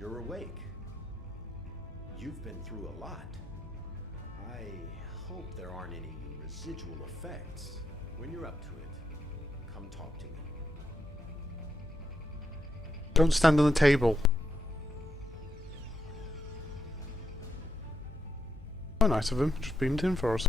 You're awake. You've been through a lot. I hope there aren't any residual effects. When you're up to it, come talk to me. Don't stand on the table. Oh, nice of him. Just beamed in for us.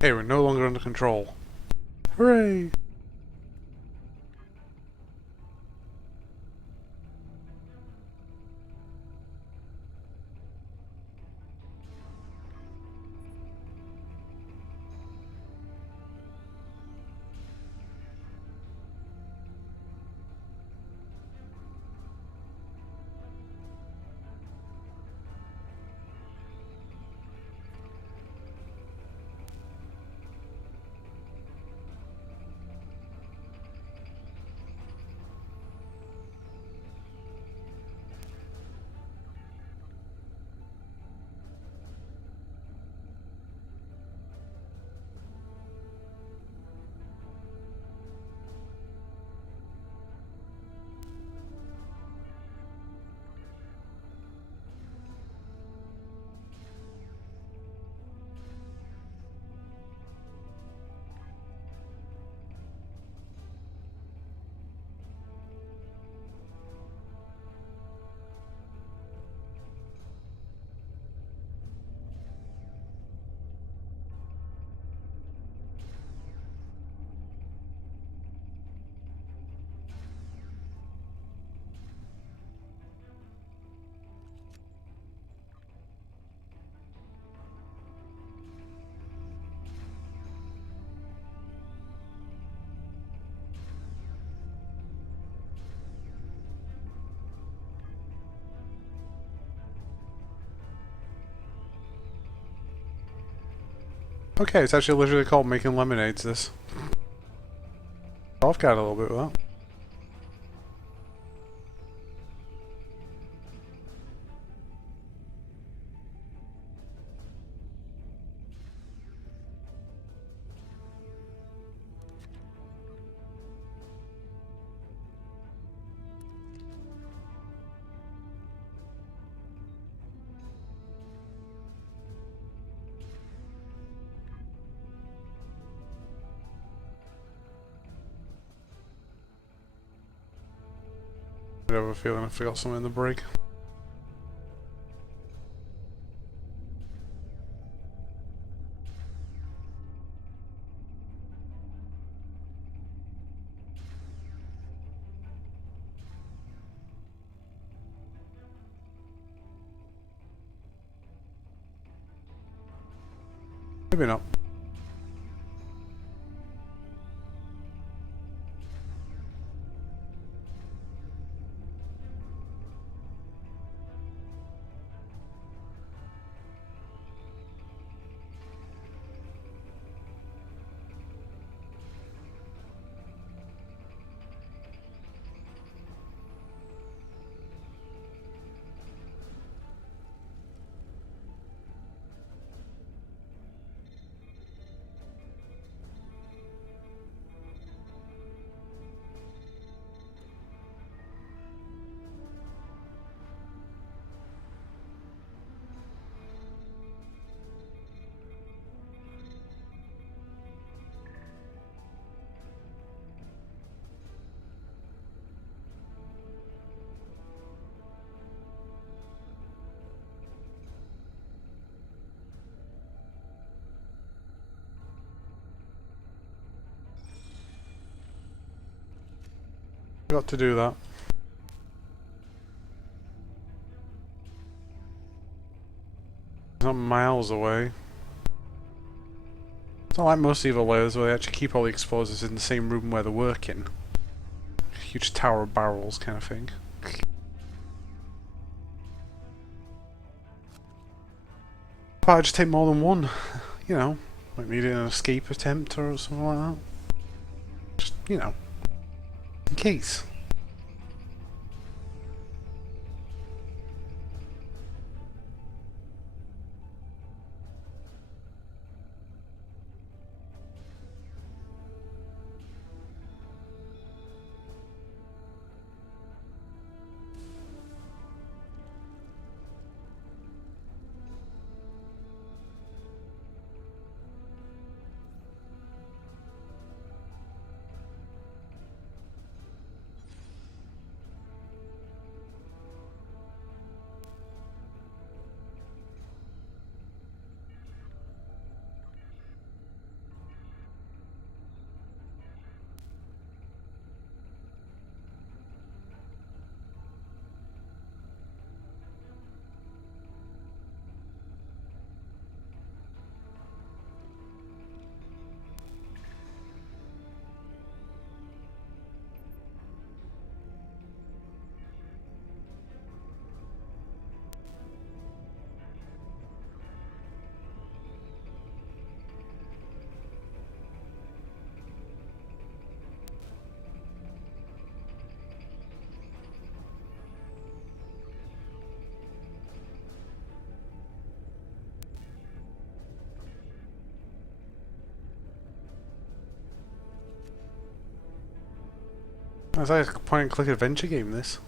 Okay, we're no longer under control. Hooray! Okay, it's actually literally called making lemonades, this. I've got a little bit of that. I have a feeling I forgot something in the break. Maybe not. Got to do that. It's not miles away. It's not like most evil layers where they actually keep all the explosives in the same room where they're working. huge tower of barrels kind of thing. But I just take more than one, you know, like needing an escape attempt or something like that. Just, you know, in case. It's like a point and click adventure game, this.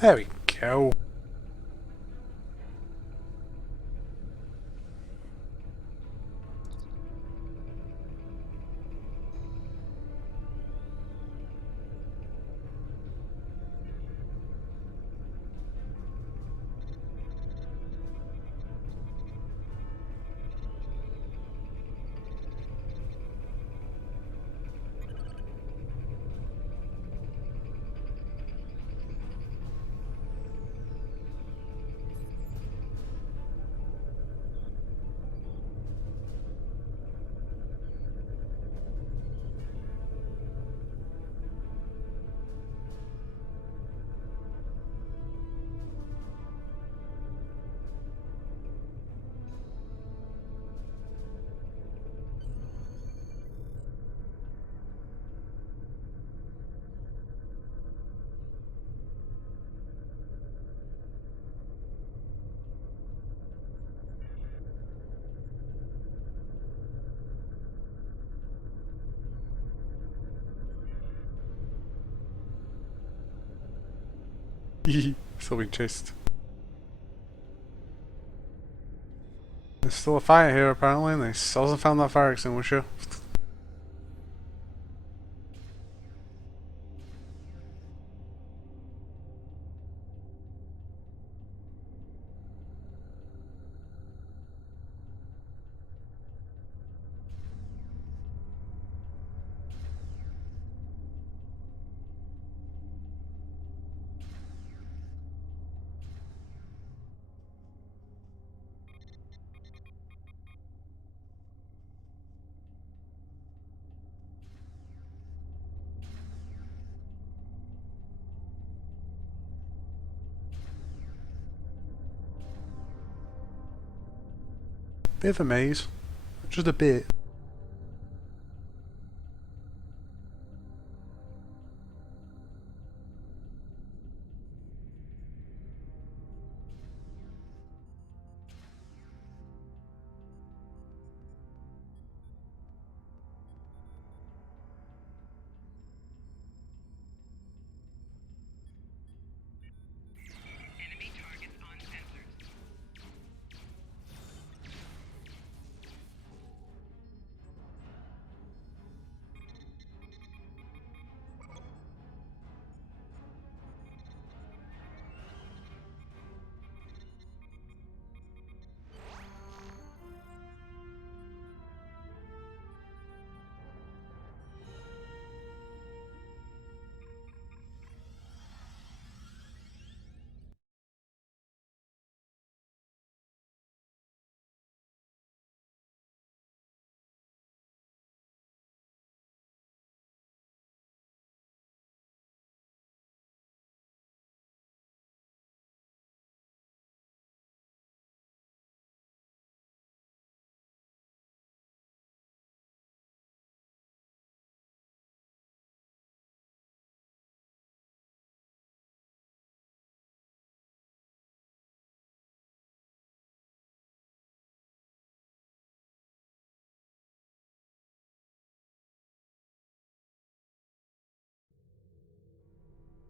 There we go. Still being chased. There's still a fire here apparently, and they still hasn't found that fire extinguisher. Bit of a maze. Just a bit.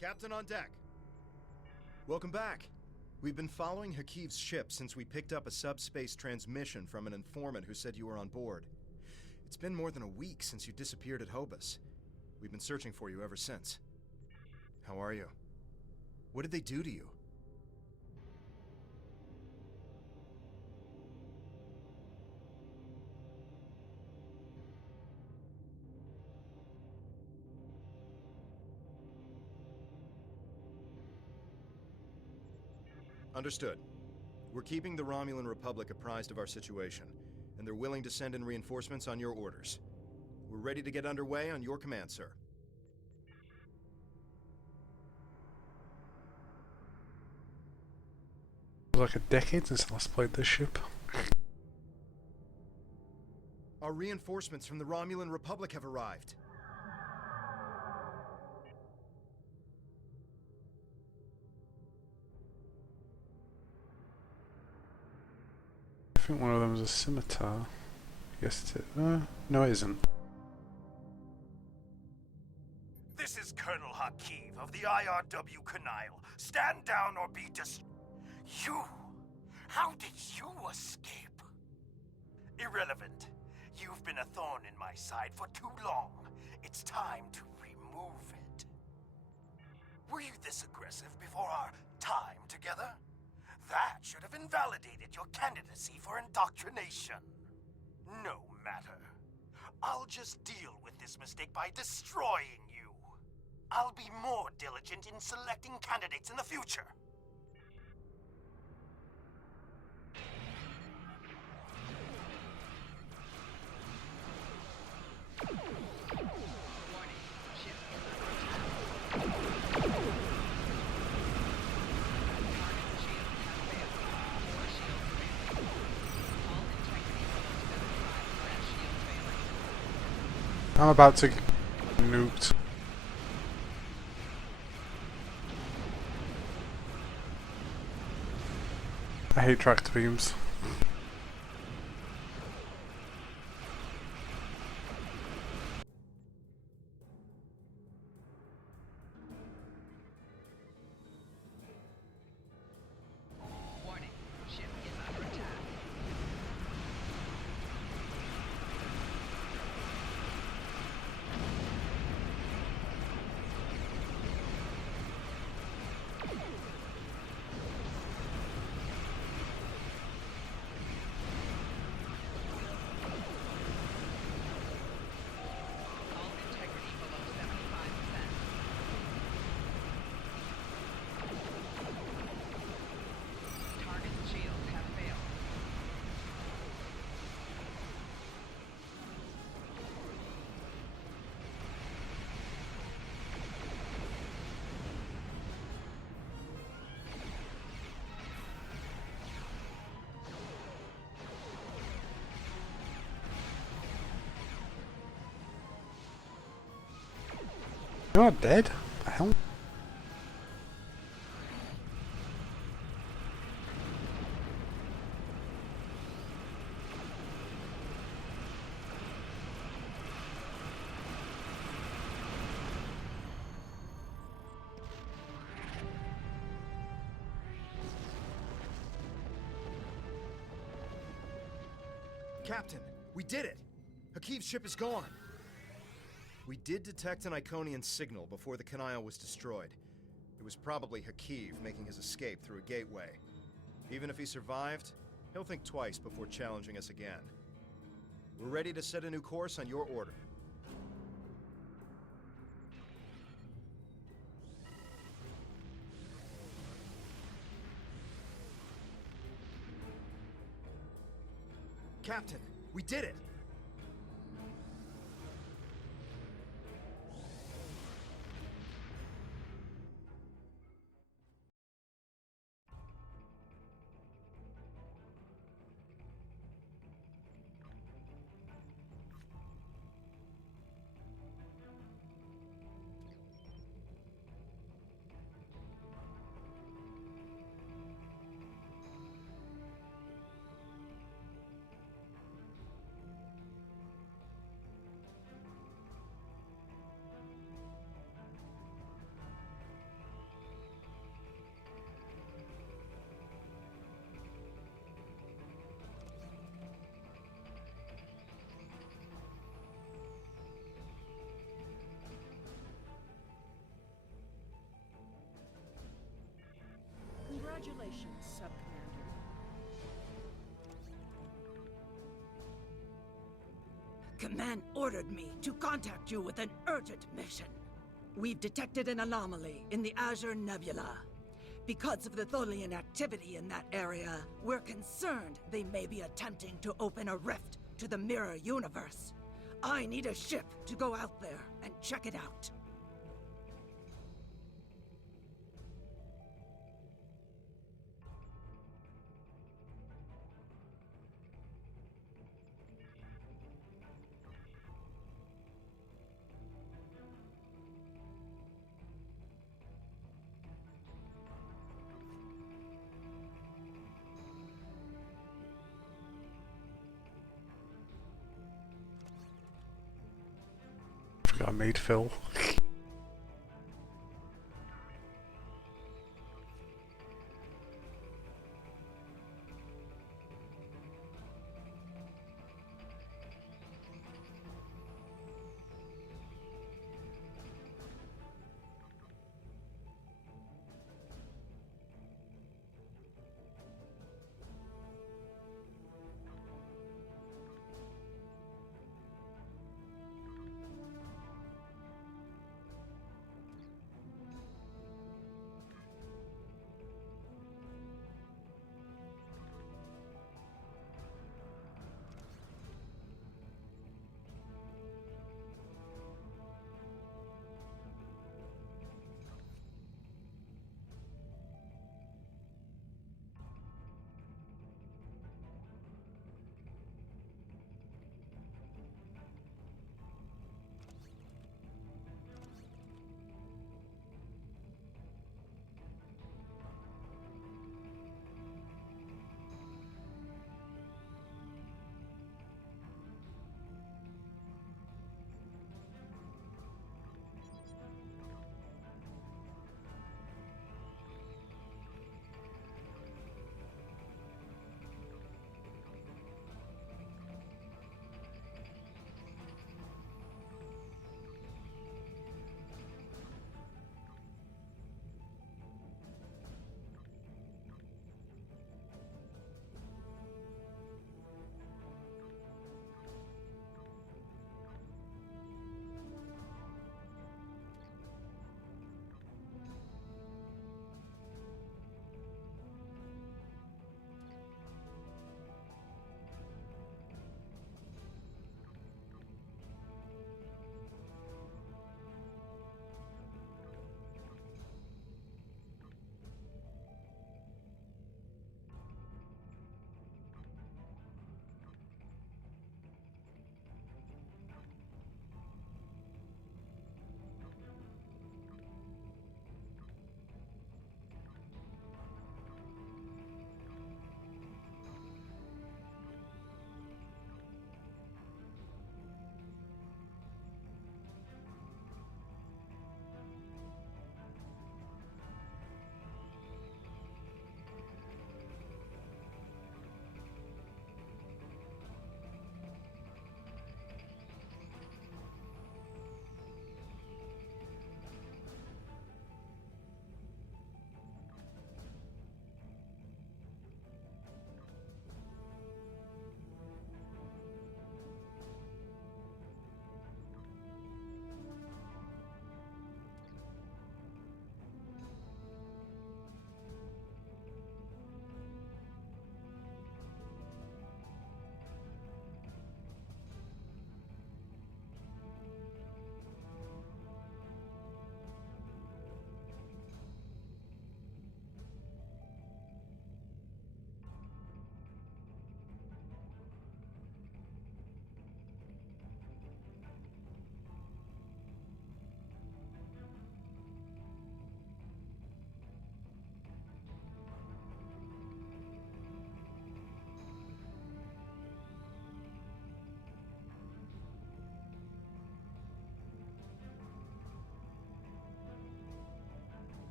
Captain on deck. Welcome back. We've been following Hakiv's ship since we picked up a subspace transmission from an informant who said you were on board. It's been more than a week since you disappeared at Hobus. We've been searching for you ever since. How are you? What did they do to you? Understood. We're keeping the Romulan Republic apprised of our situation, and they're willing to send in reinforcements on your orders. We're ready to get underway on your command, sir. It was like a decade since I last played this ship. Our reinforcements from the Romulan Republic have arrived. I think one of them is a scimitar. Yes, it is. No, it isn't. This is Colonel Hakiv of the IRW Canile. Stand down or be You? How did you escape? Irrelevant. You've been a thorn in my side for too long. It's time to remove it. Were you this aggressive before our time together? That should have invalidated your candidacy for indoctrination. No matter. I'll just deal with this mistake by destroying you. I'll be more diligent in selecting candidates in the future. I'm about to get nuked. I hate tractor beams. You're not dead? The hell? Captain, we did it! Hakiv's ship is gone! We did detect an Iconian signal before the Kanile was destroyed. It was probably Hakiv making his escape through a gateway. Even if he survived, he'll think twice before challenging us again. We're ready to set a new course on your order. Captain, we did it! Congratulations, Sub-Commander. Command ordered me to contact you with an urgent mission. We've detected an anomaly in the Azure Nebula. Because of the Tholian activity in that area, we're concerned they may be attempting to open a rift to the Mirror Universe. I need a ship to go out there and check it out. Forgot I made Phil.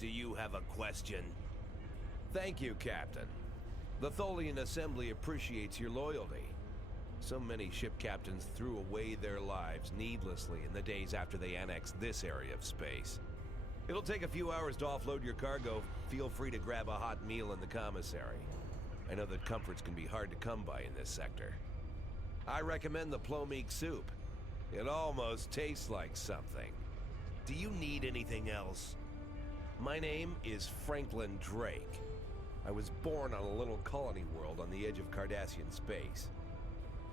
Do you have a question? Thank you, Captain. The Tholian Assembly appreciates your loyalty. So many ship captains threw away their lives needlessly in the days after they annexed this area of space. It'll take a few hours to offload your cargo. Feel free to grab a hot meal in the commissary. I know that comforts can be hard to come by in this sector. I recommend the plomeek soup. It almost tastes like something. Do you need anything else? My name is Franklin Drake. I was born on a little colony world on the edge of Cardassian space.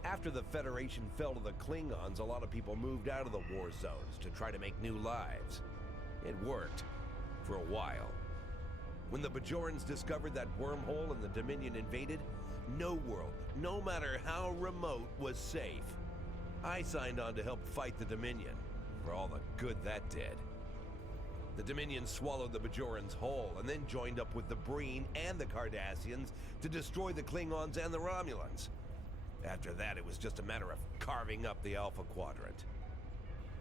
After the Federation fell to the Klingons, a lot of people moved out of the war zones to try to make new lives. It worked. For a while. When the Bajorans discovered that wormhole and the Dominion invaded, no world, no matter how remote, was safe. I signed on to help fight the Dominion, for all the good that did. The Dominion swallowed the Bajorans whole, and then joined up with the Breen and the Cardassians to destroy the Klingons and the Romulans. After that, it was just a matter of carving up the Alpha Quadrant.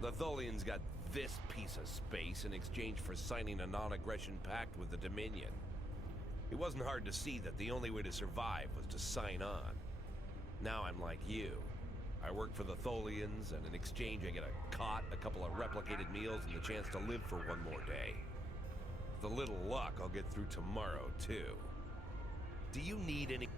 The Tholians got this piece of space in exchange for signing a non-aggression pact with the Dominion. It wasn't hard to see that the only way to survive was to sign on. Now I'm like you. I work for the Tholians, and in exchange I get a cot, a couple of replicated meals, and the chance to live for one more day. With a little luck, I'll get through tomorrow, too. Do you need any...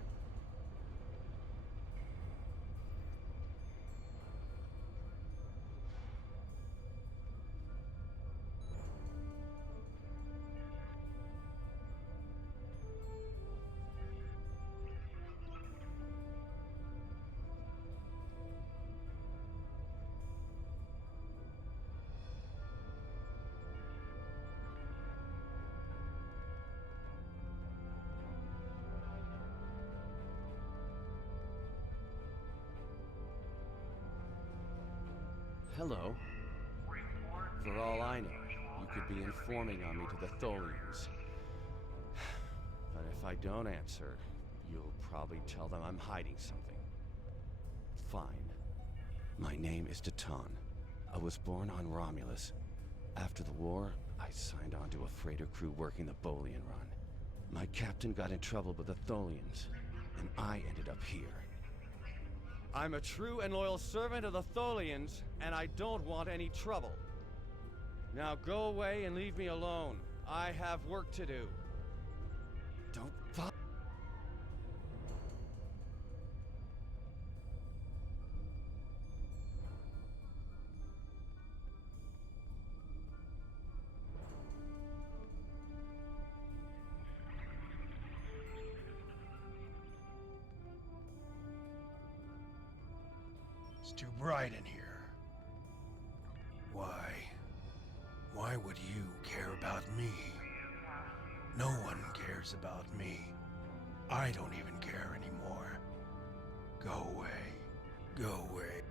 Hello. For all I know, you could be informing on me to the Tholians. But if I don't answer, you'll probably tell them I'm hiding something. Fine. My name is P10. I was born on Romulus. After the war, I signed on to a freighter crew working the Bolian run. My captain got in trouble with the Tholians, and I ended up here. I'm a true and loyal servant of the Tholians, and I don't want any trouble. Now go away and leave me alone. I have work to do. Don't fuck. It's too bright in here. Why? Why would you care about me? No one cares about me. I don't even care anymore. Go away. Go away.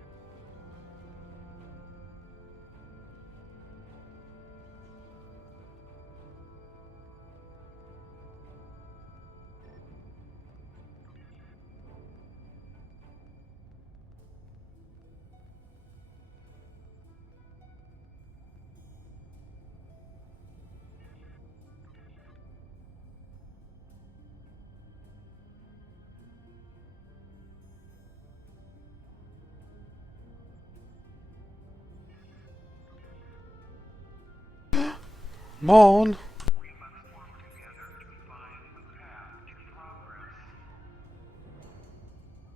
Mon!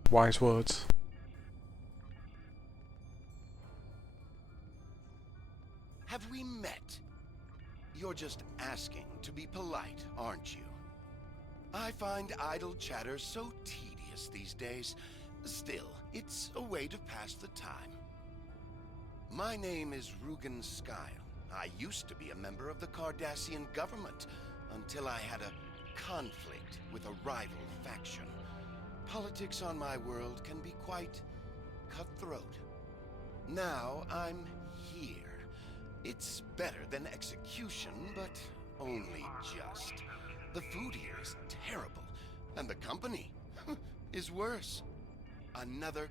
Wise words. Have we met? You're just asking to be polite, aren't you? I find idle chatter so tedious these days. Still, it's a way to pass the time. My name is Rugen Skyle. I used to be a member of the Cardassian government until I had a conflict with a rival faction. Politics on my world can be quite cutthroat. Now I'm here. It's better than execution, but only just. The food here is terrible, and the company is worse. Another...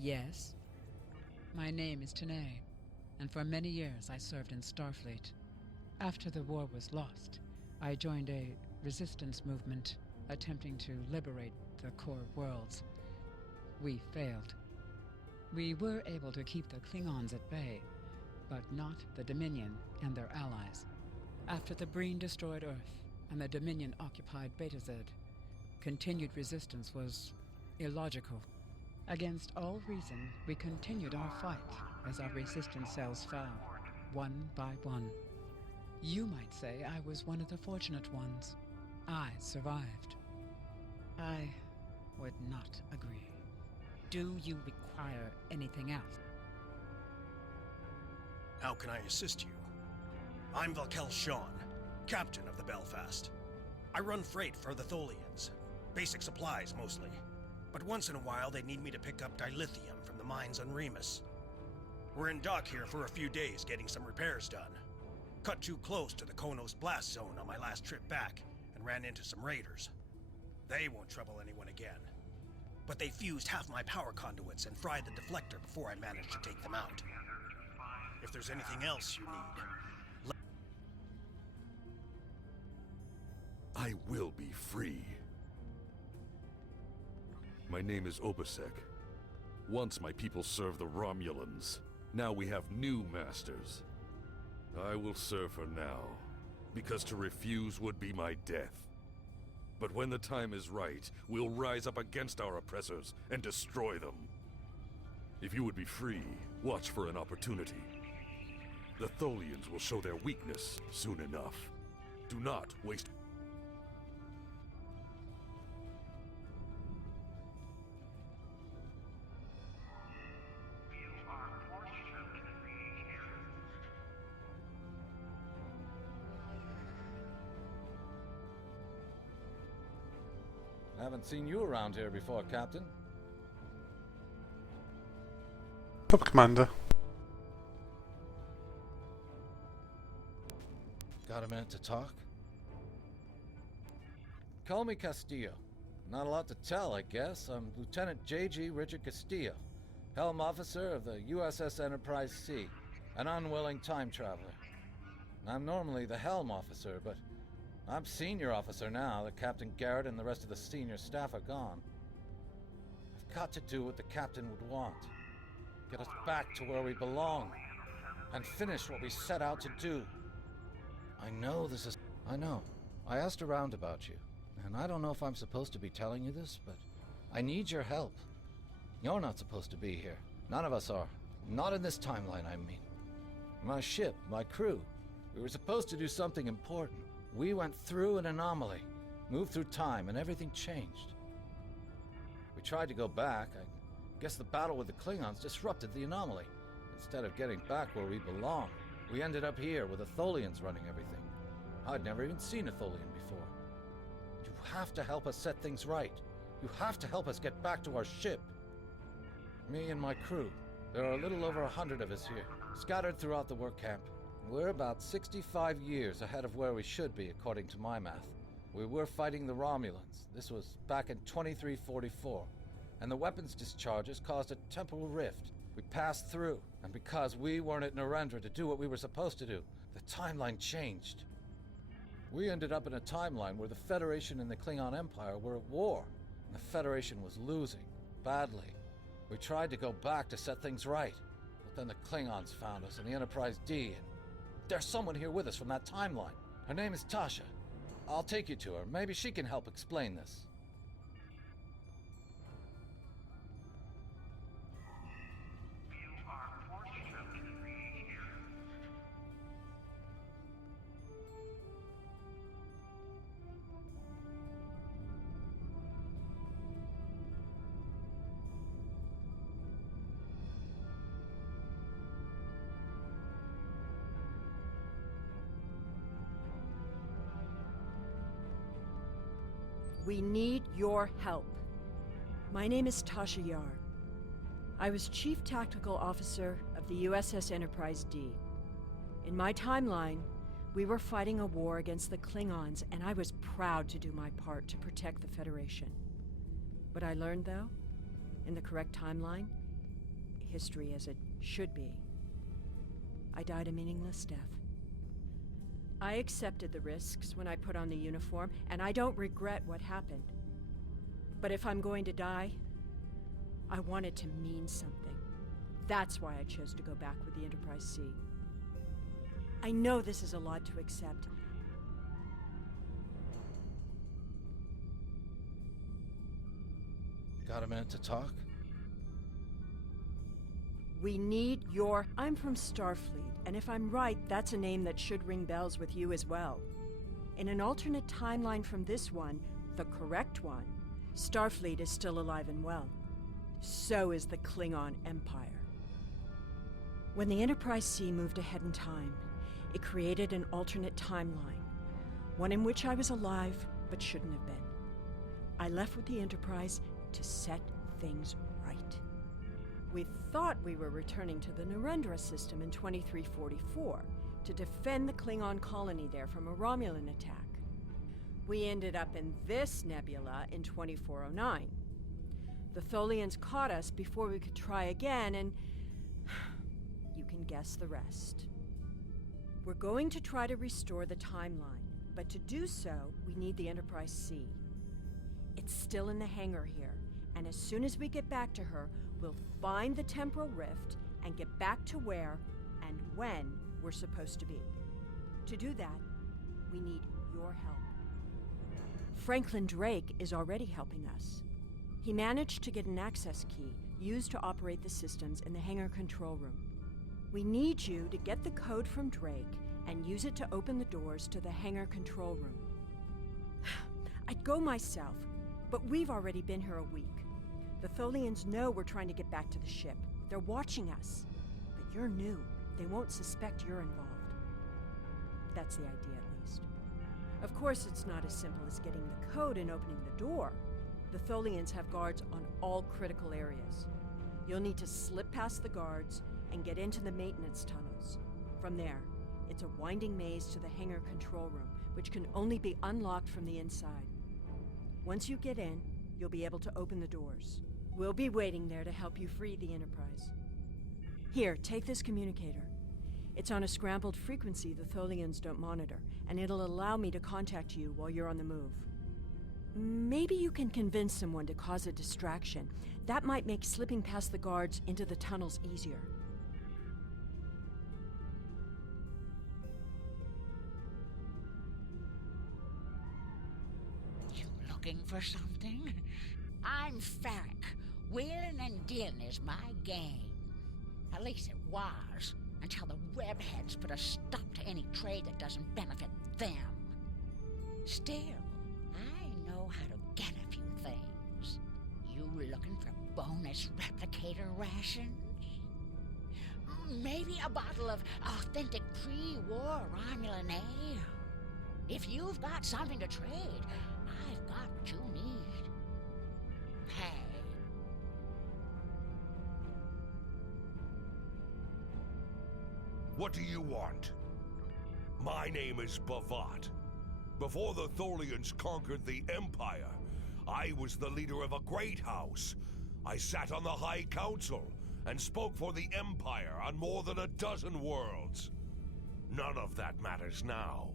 Yes? My name is Tanae, and for many years I served in Starfleet. After the war was lost, I joined a resistance movement attempting to liberate the core worlds. We failed. We were able to keep the Klingons at bay, but not the Dominion and their allies. After the Breen destroyed Earth and the Dominion occupied Betazed, continued resistance was illogical. Against all reason, we continued our fight as our resistance cells fell, one by one. You might say I was one of the fortunate ones. I survived. I would not agree. Do you require anything else? How can I assist you? I'm Valkel Shawn, captain of the Belfast. I run freight for the Tholians. Basic supplies, mostly. But once in a while, they need me to pick up dilithium from the mines on Remus. We're in dock here for a few days getting some repairs done. Cut too close to the Konos blast zone on my last trip back, and ran into some raiders. They won't trouble anyone again. But they fused half my power conduits and fried the deflector before I managed to take them out. If there's anything else you need... I will be free. My name is Obasek. Once my people served the Romulans. Now we have new masters. I will serve her now, because to refuse would be my death. But when the time is right, we'll rise up against our oppressors and destroy them. If you would be free, watch for an opportunity. The Tholians will show their weakness soon enough. Do not waste... Haven't seen you around here before, Captain. Up, Commander. Got a minute to talk? Call me Castillo. Not a lot to tell, I guess. I'm Lieutenant J.G. Richard Castillo, Helm Officer of the USS Enterprise C, an unwilling time traveler. I'm normally the Helm Officer, but I'm Senior Officer now that Captain Garrett and the rest of the senior staff are gone. I've got to do what the Captain would want. Get us back to where we belong. And finish what we set out to do. I know. I asked around about you. And I don't know if I'm supposed to be telling you this, but I need your help. You're not supposed to be here. None of us are. Not in this timeline, I mean. My ship, my crew. We were supposed to do something important. We went through an anomaly, moved through time, and everything changed. We tried to go back. I guess the battle with the Klingons disrupted the anomaly. Instead of getting back where we belong, we ended up here with the Tholians running everything. I'd never even seen a Tholian before. You have to help us set things right. You have to help us get back to our ship. Me and my crew. There are a little over 100 of us here, scattered throughout the work camp. We're about 65 years ahead of where we should be, according to my math. We were fighting the Romulans. This was back in 2344. And the weapons discharges caused a temporal rift. We passed through, and because we weren't at Narendra to do what we were supposed to do, the timeline changed. We ended up in a timeline where the Federation and the Klingon Empire were at war, and the Federation was losing, badly. We tried to go back to set things right, but then the Klingons found us in the Enterprise D, and there's someone here with us from that timeline. Her name is Tasha. I'll take you to her. Maybe she can help explain this. We need your help. My name is Tasha Yar. I was Chief Tactical Officer of the USS Enterprise D. In my timeline, we were fighting a war against the Klingons, and I was proud to do my part to protect the Federation. What I learned, though, in the correct timeline, history as it Should be. I died a meaningless death. I accepted the risks when I put on the uniform, and I don't regret what happened. But if I'm going to die, I want it to mean something. That's why I chose to go back with the Enterprise C. I know this is a lot to accept. Got a minute to talk? We need your... I'm from Starfleet, and if I'm right, that's a name that should ring bells with you as well. In an alternate timeline from this one, the correct one, Starfleet is still alive and well. So is the Klingon Empire. When the Enterprise C moved ahead in time, it created an alternate timeline, one in which I was alive but shouldn't have been. I left with the Enterprise to set things right. We thought we were returning to the Narendra system in 2344 to defend the Klingon colony there from a Romulan attack. We ended up in this nebula in 2409. The Tholians caught us before we could try again, and you can guess the rest. We're going to try to restore the timeline, but to do so, we need the Enterprise C. It's still in the hangar here, and as soon as we get back to her, we'll find the temporal rift and get back to where and when we're supposed to be. To do that, we need your help. Franklin Drake is already helping us. He managed to get an access key used to operate the systems in the hangar control room. We need you to get the code from Drake and use it to open the doors to the hangar control room. I'd go myself, but we've already been here a week. The Tholians know we're trying to get back to the ship. They're watching us. But you're new. They won't suspect you're involved. That's the idea, at least. Of course, it's not as simple as getting the code and opening the door. The Tholians have guards on all critical areas. You'll need to slip past the guards and get into the maintenance tunnels. From there, it's a winding maze to the hangar control room, which can only be unlocked from the inside. Once you get in, you'll be able to open the doors. We'll be waiting there to help you free the Enterprise. Here, take this communicator. It's on a scrambled frequency the Tholians don't monitor, and it'll allow me to contact you while you're on the move. Maybe you can convince someone to cause a distraction. That might make slipping past the guards into the tunnels easier. You looking for something? I'm Ferric. Wheeling and dealing is my game. At least it was, until the webheads put a stop to any trade that doesn't benefit them. Still, I know how to get a few things. You looking for bonus replicator rations? Maybe a bottle of authentic pre-war Romulan ale? If you've got something to trade, I've got what you need. Hey. What do you want? My name is Bavat. Before the Tholians conquered the Empire, I was the leader of a great house. I sat on the High Council and spoke for the Empire on more than a dozen worlds. None of that matters now.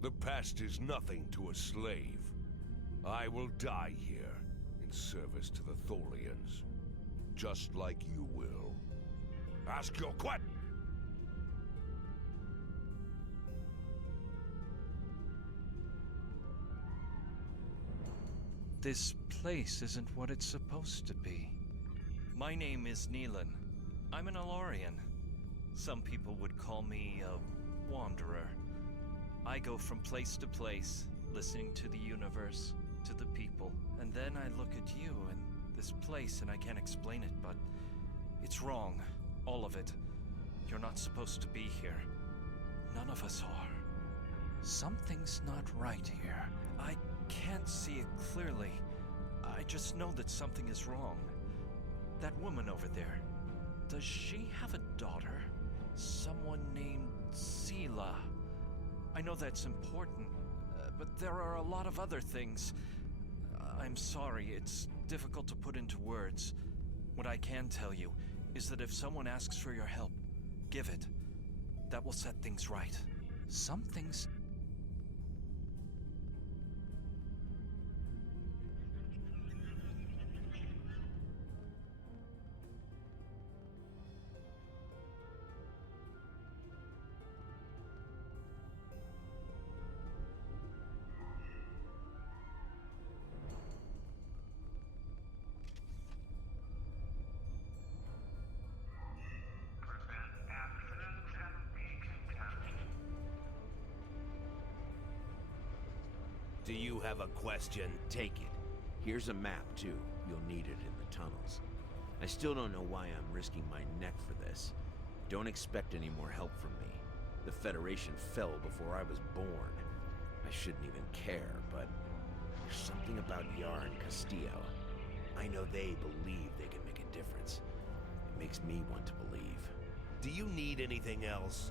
The past is nothing to a slave. I will die here in service to the Tholians, just like you will. Ask your question! This place isn't what it's supposed to be. My name is Neelan. I'm an Alorian. Some people would call me a wanderer. I go from place to place, listening to the universe, to the people. And then I look at you and this place and I can't explain it, but it's wrong. All of it. You're not supposed to be here. None of us are. Something's not right here. I can't see it clearly. I just know that something is wrong. That woman over there, does she have a daughter? Someone named Sela. I know that's important, but there are a lot of other things. I'm sorry, it's difficult to put into words. What I can tell you is that if someone asks for your help, give it. That will set things right. Some things... Do you have a question? Take it. Here's a map, too. You'll need it in the tunnels. I still don't know why I'm risking my neck for this. Don't expect any more help from me. The Federation fell before I was born. I shouldn't even care, but there's something about Yar and Castillo. I know they believe they can make a difference. It makes me want to believe. Do you need anything else?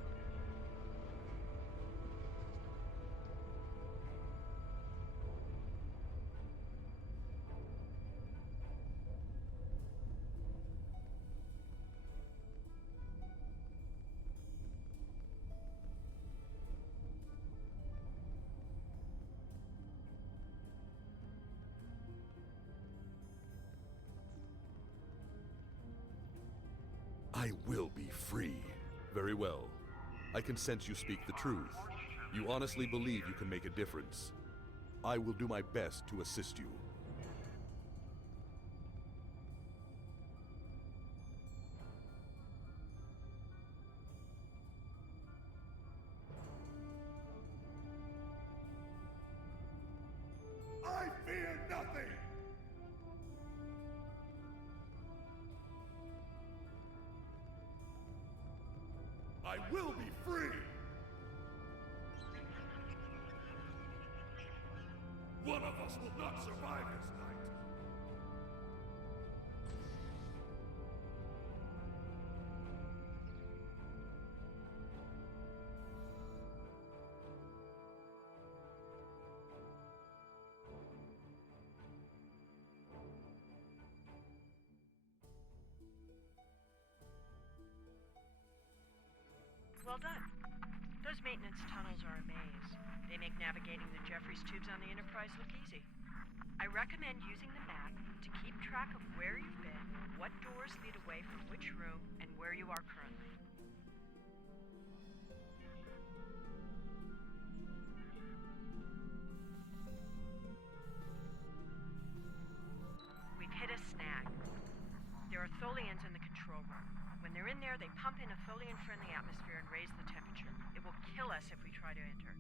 I will be free. Very well. I can sense you speak the truth. You honestly believe you can make a difference. I will do my best to assist you. I fear nothing! I will be free! One of us will not survive this night! Well done. Those maintenance tunnels are a maze. They make navigating the Jeffries tubes on the Enterprise look easy. I recommend using the map to keep track of where you've been, what doors lead away from which room, and where you are currently. We've hit a snag. There are Tholians in the control room. When they're in there, they pump in a Tholian-friendly atmosphere and raise the temperature. It will kill us if we try to enter.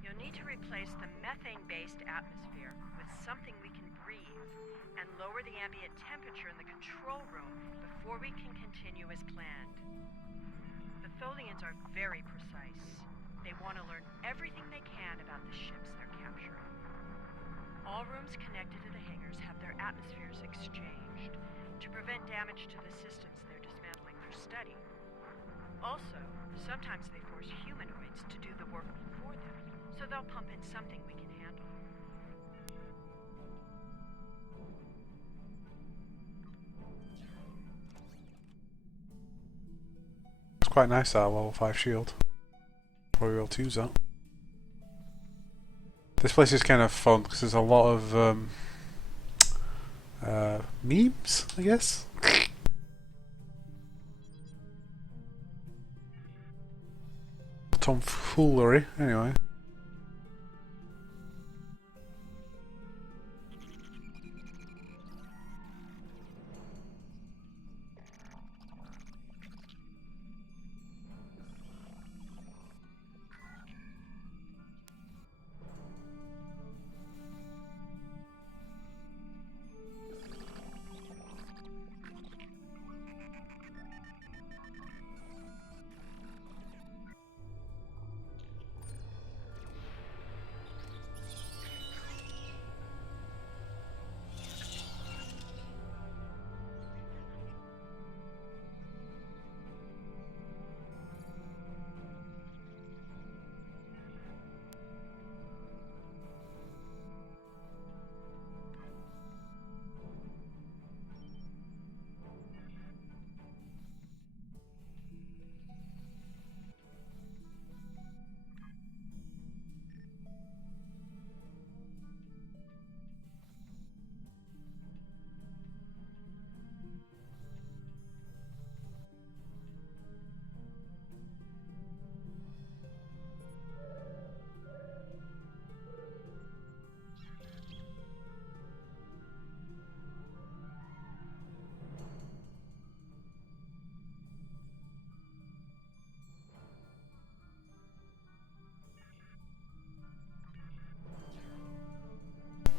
You'll need to replace the methane-based atmosphere with something we can breathe and lower the ambient temperature in the control room before we can continue as planned. The Tholians are very precise. They want to learn everything they can about the ships they're capturing. All rooms connected to the hangars have their atmospheres exchanged to prevent damage to the systems they're dismantling for study. Also, sometimes they force humanoids to do the work for them, so they'll pump in something we can handle. It's quite nice that level 5 shield. Probably will use that. This place is kind of fun because there's a lot of memes, I guess. Tomfoolery, anyway.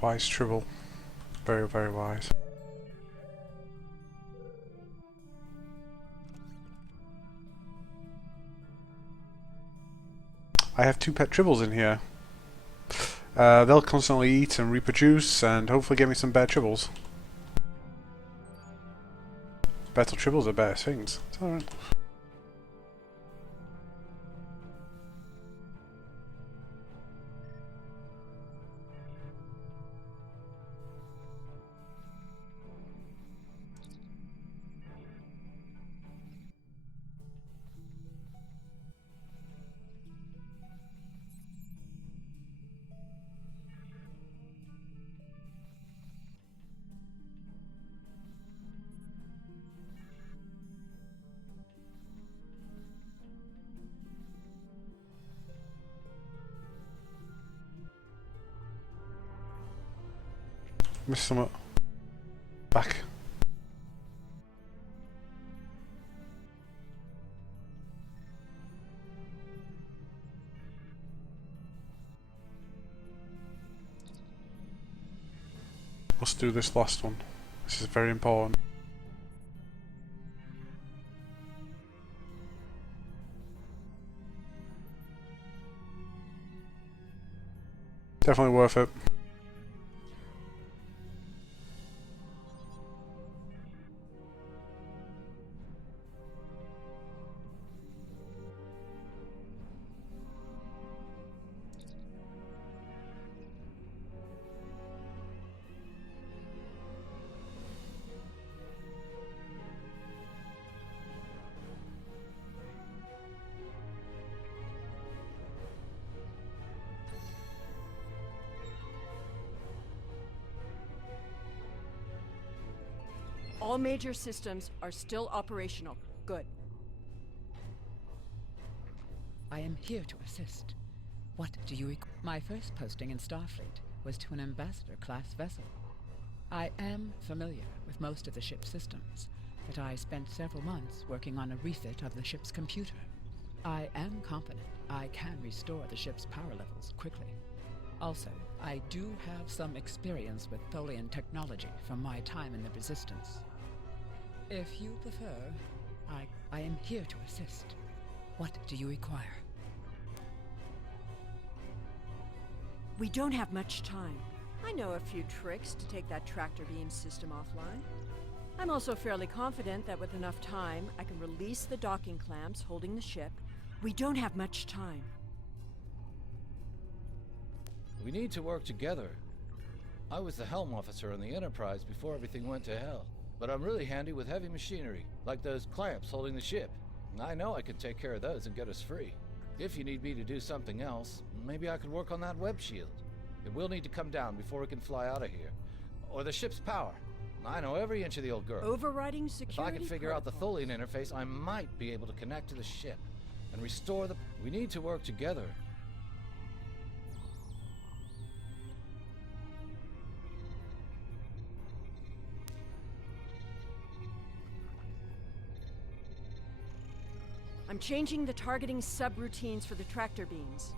Wise Tribble. Very, very wise. I have 2 pet tribbles in here. They'll constantly eat and reproduce and hopefully get me some better tribbles. Better tribbles are better things. It's alright. Missed some back. Let's do this last one. This is very important. Definitely worth it. All major systems are still operational. Good. I am here to assist. What do you My first posting in Starfleet was to an ambassador-class vessel. I am familiar with most of the ship's systems, but I spent several months working on a refit of the ship's computer. I am confident I can restore the ship's power levels quickly. Also, I do have some experience with Tholian technology from my time in the Resistance. If you prefer, I am here to assist. What do you require? We don't have much time. I know a few tricks to take that tractor beam system offline. I'm also fairly confident that with enough time, I can release the docking clamps holding the ship. We don't have much time. We need to work together. I was the helm officer on the Enterprise before everything went to hell. But I'm really handy with heavy machinery, like those clamps holding the ship. I know I can take care of those and get us free. If you need me to do something else, maybe I could work on that web shield. It will need to come down before we can fly out of here. Or the ship's power. I know every inch of the old girl. Overriding security If I can figure out the protocols. Tholian interface, I might be able to connect to the ship and restore the... We need to work together. I'm changing the targeting subroutines for the tractor beams.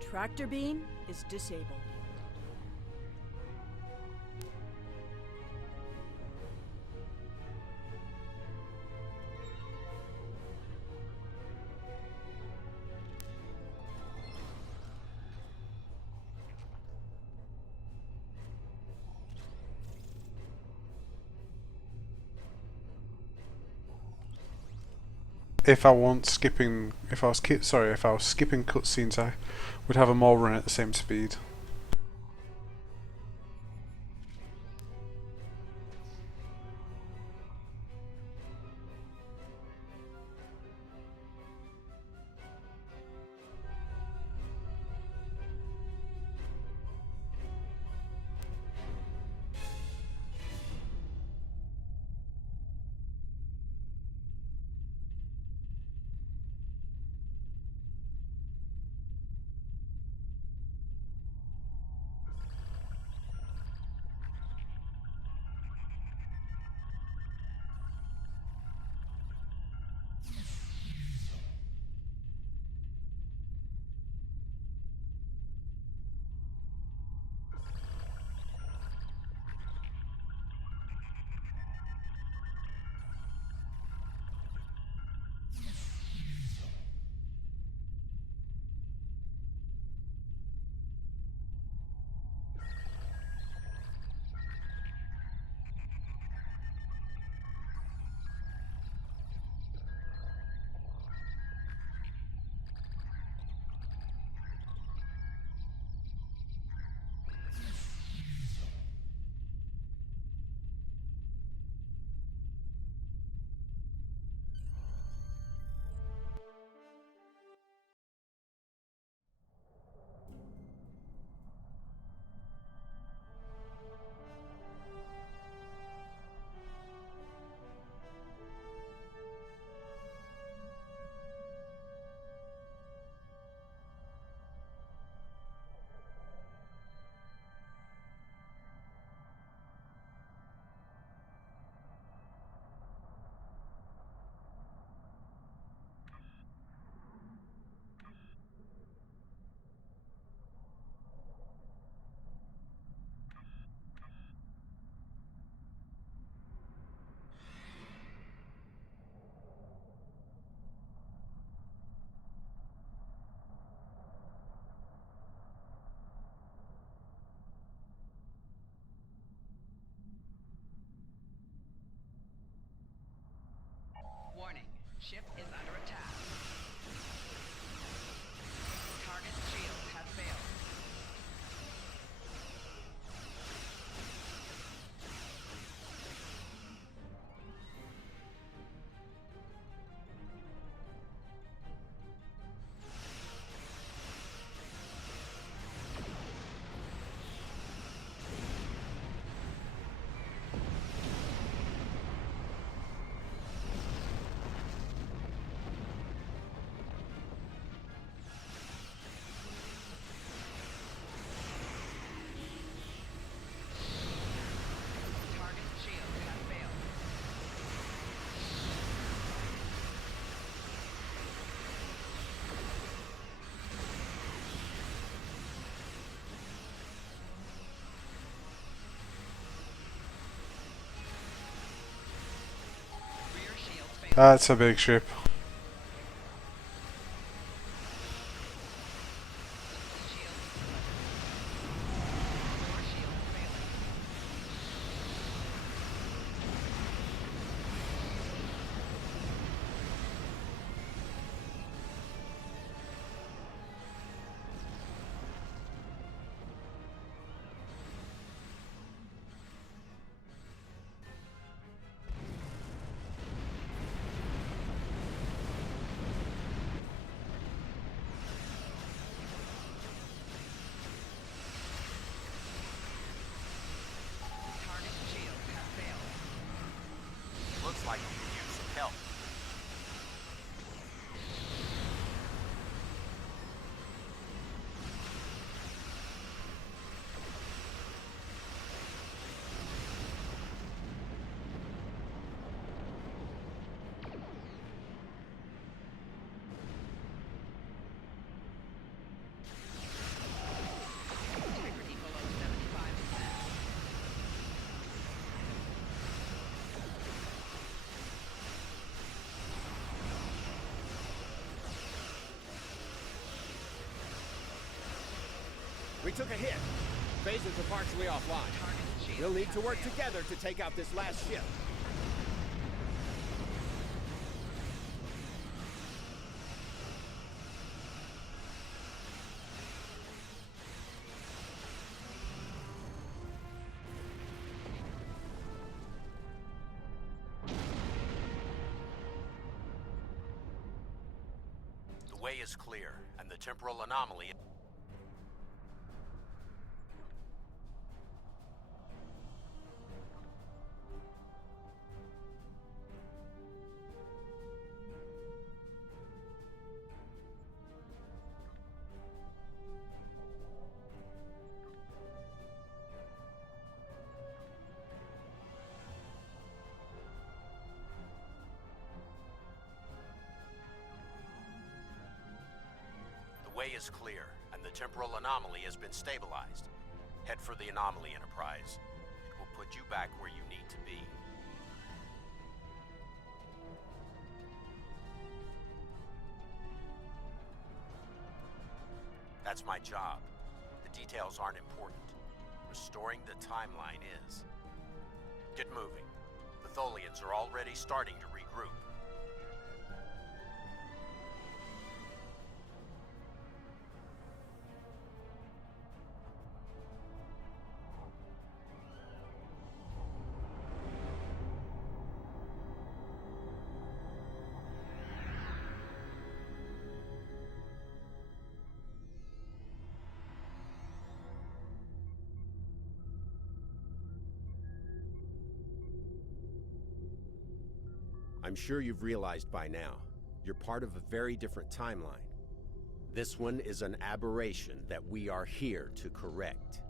Tractor beam is disabled. If I was skipping cutscenes, I would have them all run at the same speed. That's a big ship. Looks like we could use some help. We took a hit. Phasers are partially offline. We'll need to work together to take out this last ship. The way is clear, and the temporal anomaly... The way is clear, and the temporal anomaly has been stabilized. Head for the anomaly, Enterprise. It will put you back where you need to be. That's my job. The details aren't important. Restoring the timeline is. Get moving. The Tholians are already starting to regroup. I'm sure you've realized by now, you're part of a very different timeline. This one is an aberration that we are here to correct.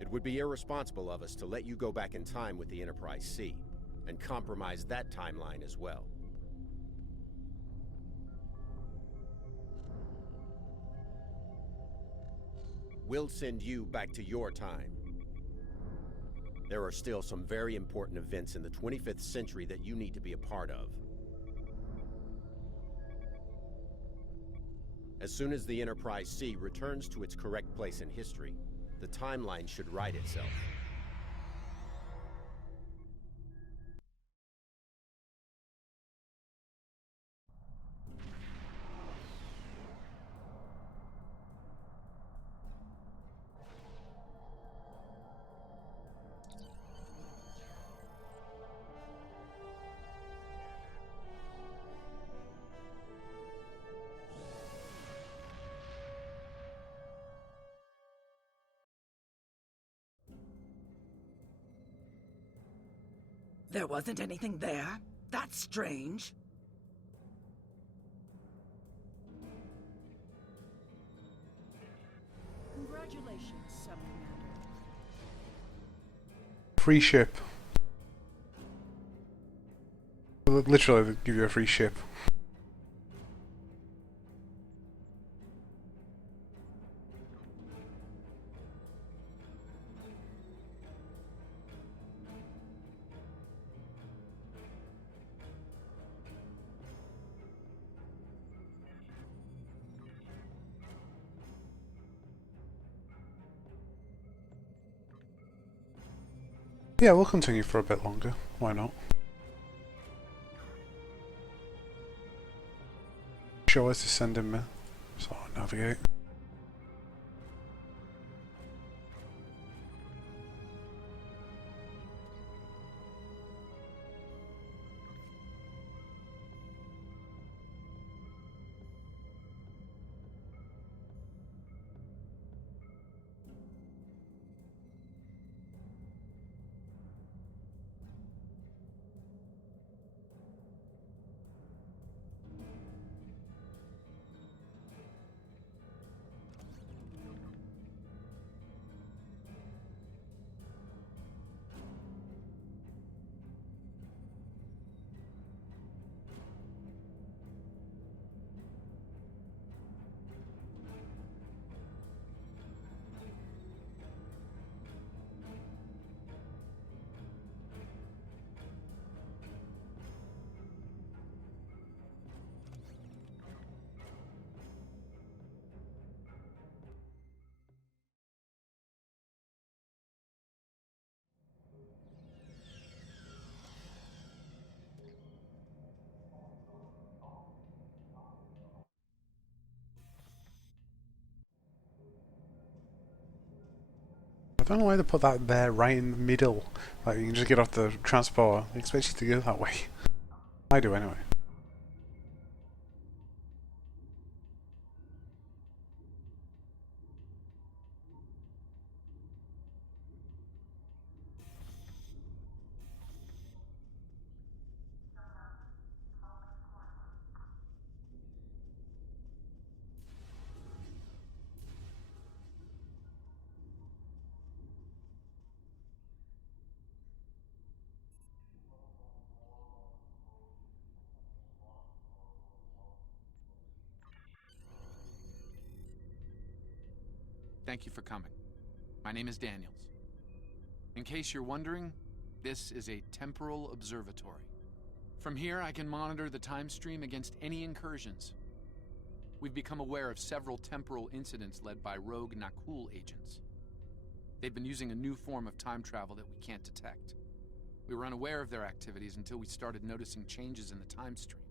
It would be irresponsible of us to let you go back in time with the Enterprise C, and compromise that timeline as well. We'll send you back to your time. There are still some very important events in the 25th century that you need to be a part of. As soon as the Enterprise C returns to its correct place in history, the timeline should right itself. There wasn't anything there? That's strange. Congratulations, Sub-Commander. Free ship. Literally, they give you a free ship. Yeah, we'll continue for a bit longer. Why not? Show us to send him, so I'll navigate. I don't know why they put that there right in the middle. Like, you can just get off the transport. I expect you to go that way. I do anyway. Thank you for coming. My name is Daniels. In case you're wondering, this is a temporal observatory. From here, I can monitor the time stream against any incursions. We've become aware of several temporal incidents led by rogue Nakul agents. They've been using a new form of time travel that we can't detect. We were unaware of their activities until we started noticing changes in the time stream.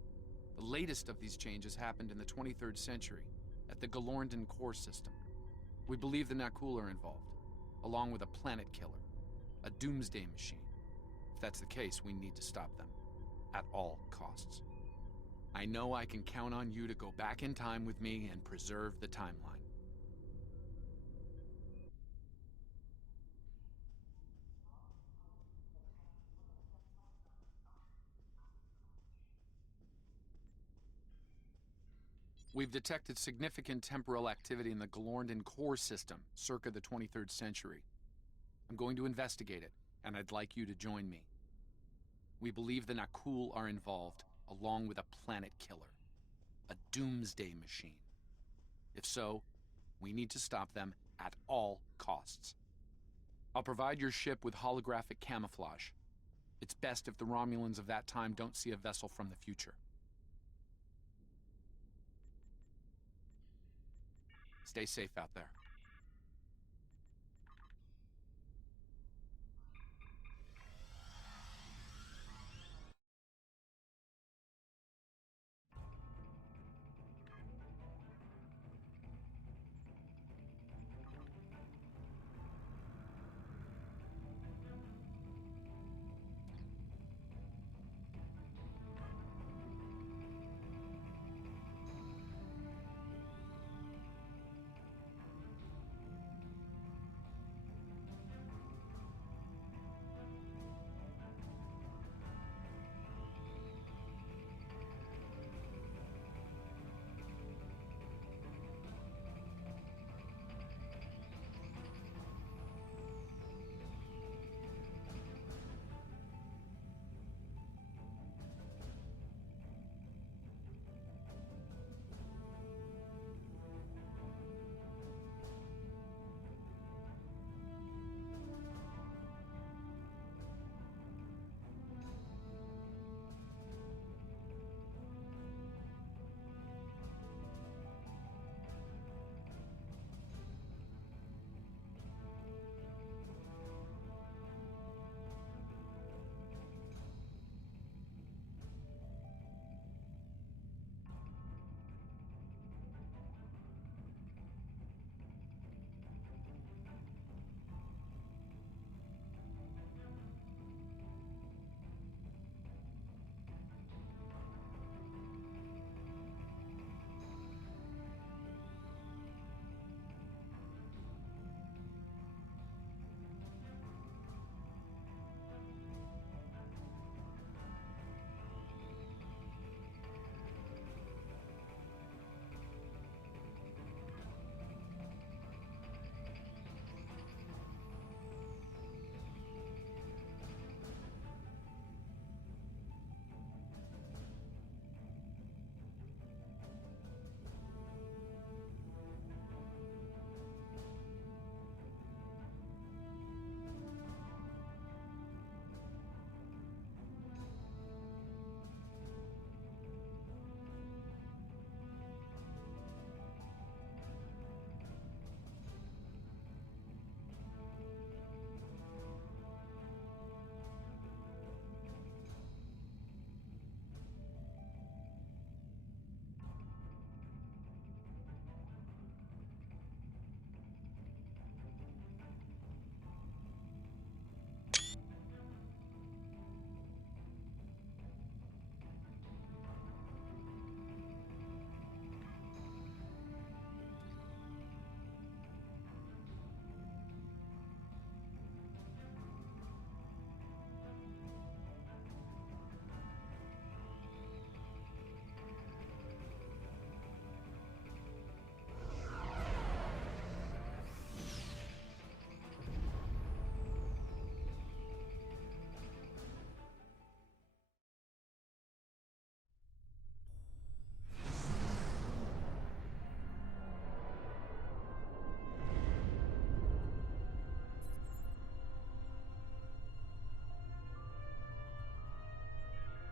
The latest of these changes happened in the 23rd century, at the Galorndon core system. We believe the Nakul are involved, along with a planet killer, a doomsday machine. If that's the case, we need to stop them, at all costs. I know I can count on you to go back in time with me and preserve the timeline. We've detected significant temporal activity in the Galorndon core system, circa the 23rd century. I'm going to investigate it, and I'd like you to join me. We believe the Nakul are involved, along with a planet killer, a doomsday machine. If so, we need to stop them at all costs. I'll provide your ship with holographic camouflage. It's best if the Romulans of that time don't see a vessel from the future. Stay safe out there.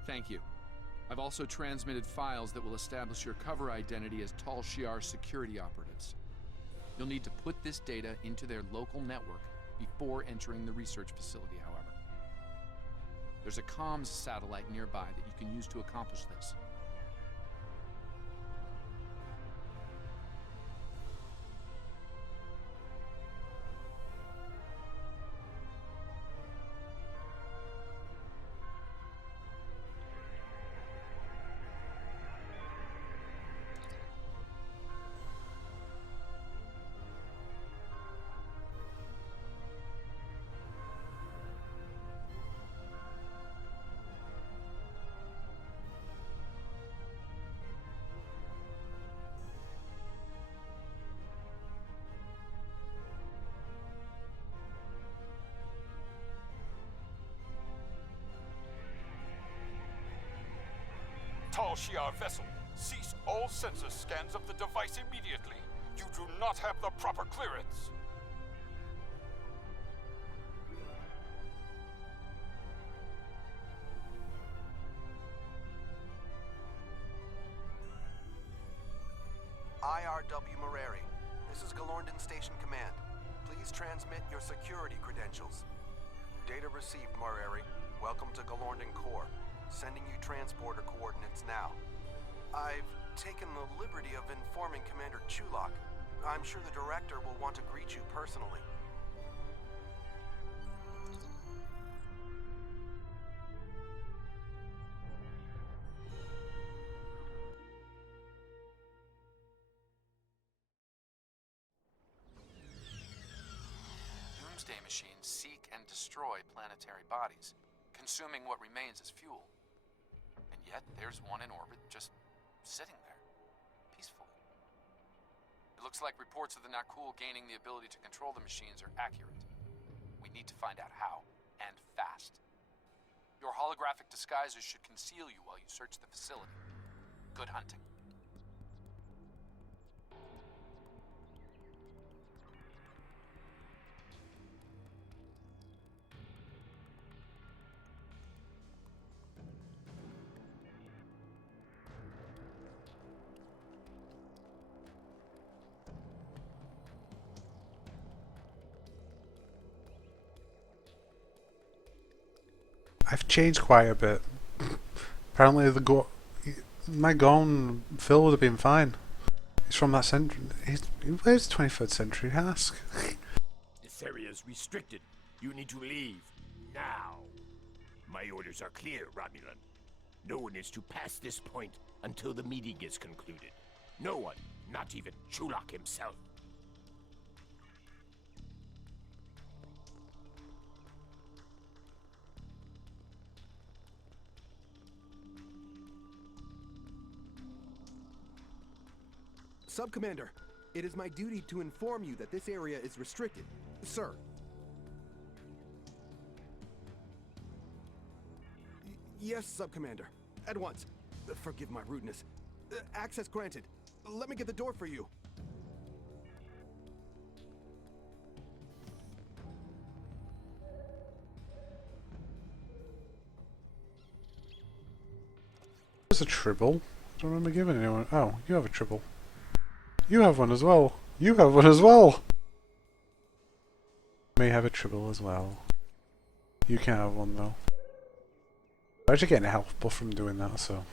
Thank you. I've also transmitted files that will establish your cover identity as Tal Shiar security operatives. You'll need to put this data into their local network before entering the research facility, however. There's a comms satellite nearby that you can use to accomplish this. Tal Shiar vessel, cease all sensor scans of the device immediately. You do not have the proper clearance. IRW Moreri, this is Galorndon Station Command. Please transmit your security credentials. Data received, Moreri. Welcome to Galorndon Core. Sending you transporter coordinates now. I've taken the liberty of informing Commander Chulak. I'm sure the Director will want to greet you personally. Doomsday machines seek and destroy planetary bodies, consuming what remains as fuel. And yet, there's one in orbit just sitting there, peacefully. It looks like reports of the Nakul gaining the ability to control the machines are accurate. We need to find out how, and fast. Your holographic disguises should conceal you while you search the facility. Good hunting. I've changed quite a bit. Apparently my Gorn Phil would have been fine. He's from that century. Where's the 23rd century? Ask. This area is restricted. You need to leave. Now. My orders are clear, Romulan. No one is to pass this point until the meeting is concluded. No one, not even Chulak himself. Sub-Commander, it is my duty to inform you that this area is restricted. Sir. Yes, Sub-Commander. At once. Forgive my rudeness. Access granted. Let me get the door for you. There's a tribble. I don't remember giving anyone. Oh, you have a tribble. You have one as well. You have one as well. May have a tribble as well. You can't have one though. I'm actually getting a health buff from doing that, so.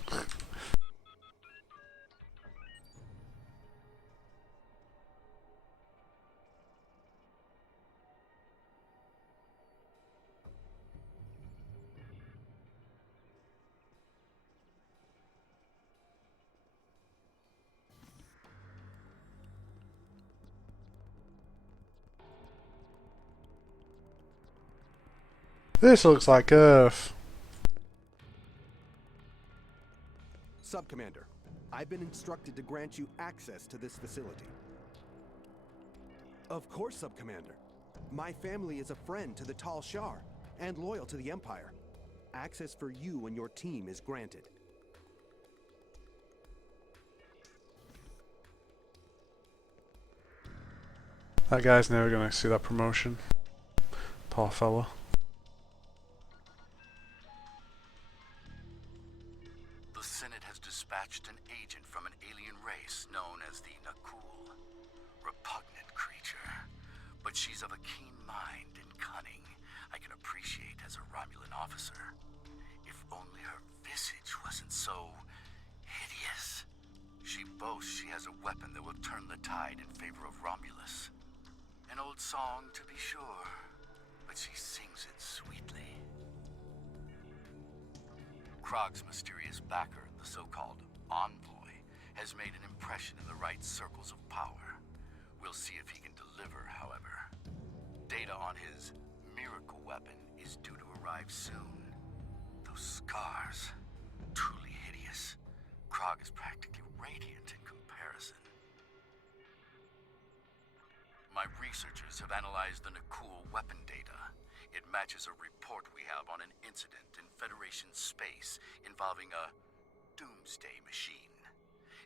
This looks like Earth. Sub-Commander, I've been instructed to grant you access to this facility. Of course, Sub-Commander. My family is a friend to the Tal Shiar, and loyal to the Empire. Access for you and your team is granted. That guy's never gonna see that promotion. Poor fella. Senate has dispatched an agent from an alien race known as the Nakul. Repugnant creature, but she's of a keen mind and cunning I can appreciate as a Romulan officer. If only her visage wasn't so hideous. She boasts she has a weapon that will turn the tide in favor of Romulus. An old song, to be sure, but she sings it sweetly. Krog's mysterious backer, the so-called envoy, has made an impression in the right circles of power. We'll see if he can deliver, however. Data on his miracle weapon is due to arrive soon. Those scars, truly hideous. Krog is practically radiant in comparison. My researchers have analyzed the Nakul weapon data. It matches a report we have on an incident in Federation space involving a doomsday machine.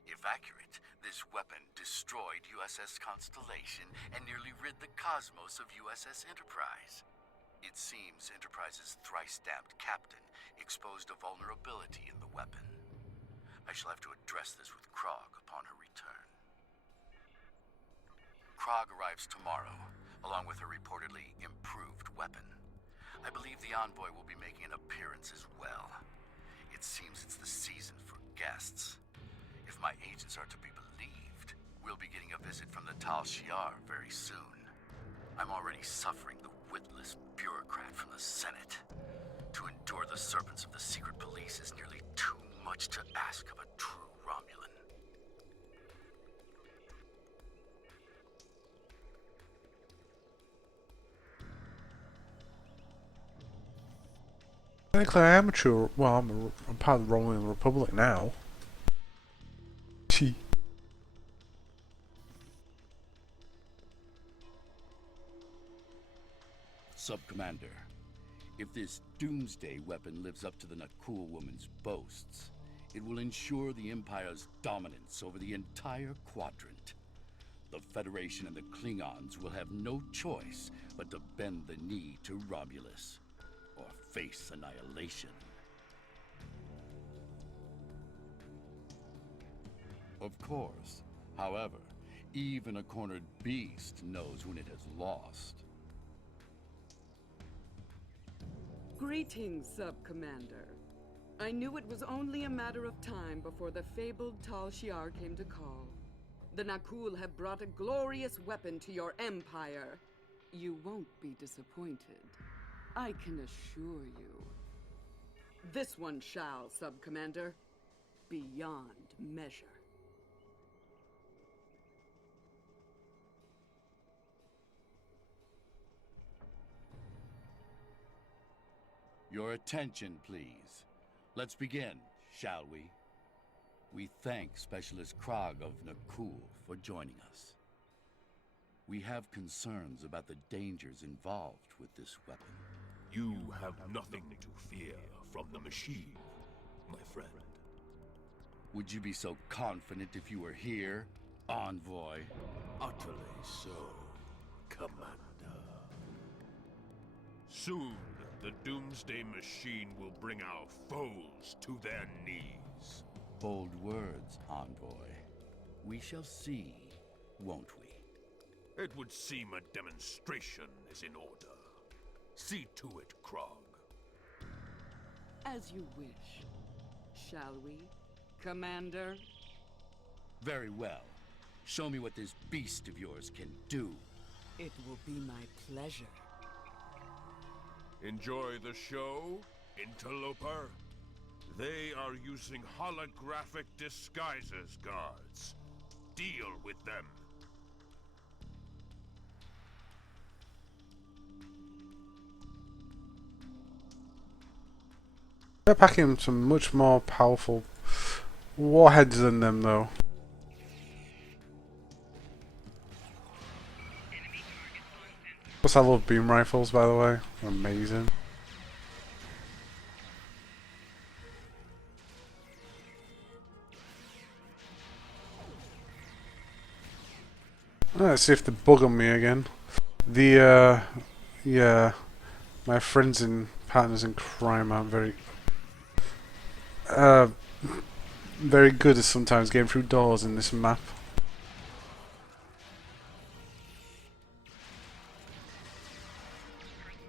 If accurate, this weapon destroyed USS Constellation and nearly rid the cosmos of USS Enterprise. It seems Enterprise's thrice-stamped captain exposed a vulnerability in the weapon. I shall have to address this with Krog upon her return. Krog arrives tomorrow, along with her reportedly improved weapon. I believe the envoy will be making an appearance as well. It seems it's the season for guests. If my agents are to be believed, we'll be getting a visit from the Tal Shiar very soon. I'm already suffering the witless bureaucrat from the Senate. To endure the serpents of the secret police is nearly too much to ask of a true Romulan. Technically, I am a true. Well, I'm part of the Romulan Republic now. Gee. Sub-Commander, if this doomsday weapon lives up to the Nakul woman's boasts, it will ensure the Empire's dominance over the entire quadrant. The Federation and the Klingons will have no choice but to bend the knee to Romulus, or face annihilation. Of course, however, even a cornered beast knows when it has lost. Greetings, Sub-Commander. I knew it was only a matter of time before the fabled Tal Shiar came to call. The Nakul have brought a glorious weapon to your empire. You won't be disappointed, I can assure you. This one shall, Sub-Commander, beyond measure. Your attention, please. Let's begin, shall we? We thank Specialist Krog of Nakul for joining us. We have concerns about the dangers involved with this weapon. You have nothing to fear from the machine, my friend. Would you be so confident if you were here, Envoy? Utterly so, Commander. Soon, the Doomsday Machine will bring our foes to their knees. Bold words, Envoy. We shall see, won't we? It would seem a demonstration is in order. See to it, Krog. As you wish. Shall we, Commander? Very well. Show me what this beast of yours can do. It will be my pleasure. Enjoy the show, interloper? They are using holographic disguises, guards. Deal with them. They're packing some much more powerful warheads than them, though. Plus, I love beam rifles, by the way. They're amazing. Let's see if they bug on me again. Yeah, my friends and partners in crime aren't very very good at sometimes getting through doors in this map.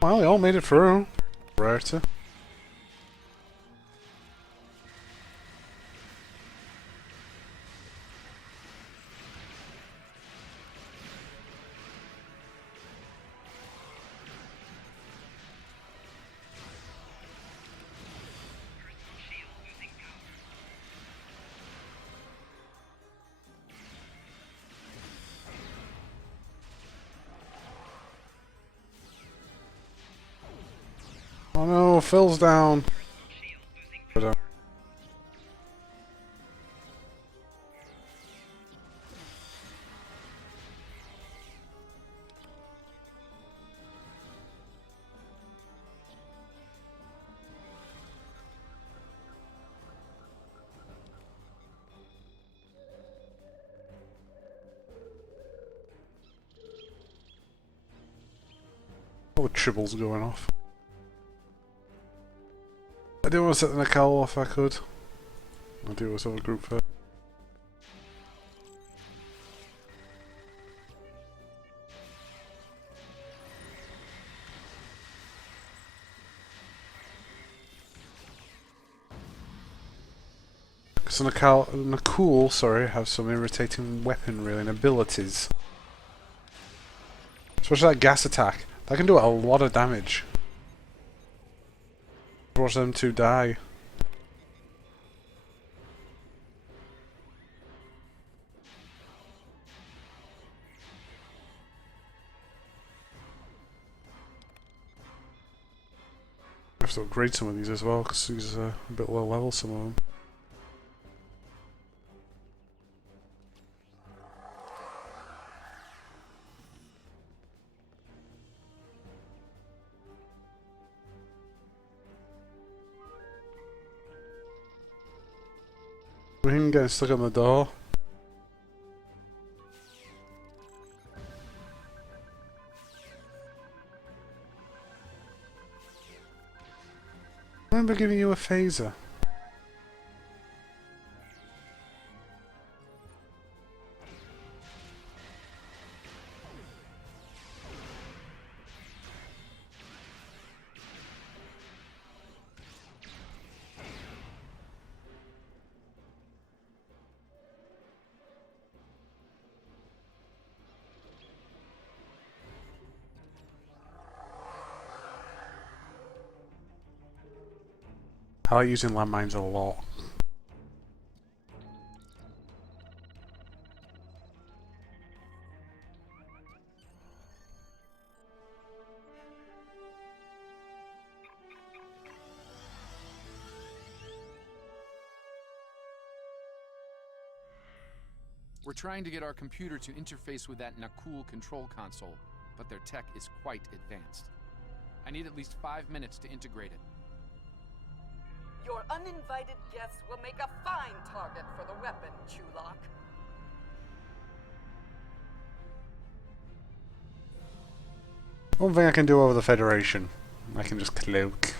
Well, they all made it through. Rarity. Oh no, Phil's down. All the tribbles going off. I do want to set the Nicole off if I could. I'll do this other group first. So Nakul, sorry, have some irritating weaponry and abilities. Especially that gas attack. That can do a lot of damage. Watch them two die. I have to upgrade some of these as well because these are a bit low level, some of them. We can get stuck on the door. I remember giving you a phaser. I like using landmines a lot. We're trying to get our computer to interface with that Nakul control console, but their tech is quite advanced. I need at least 5 minutes to integrate it. Your uninvited guests will make a fine target for the weapon, Chulok. One thing I can do over the Federation, I can just cloak.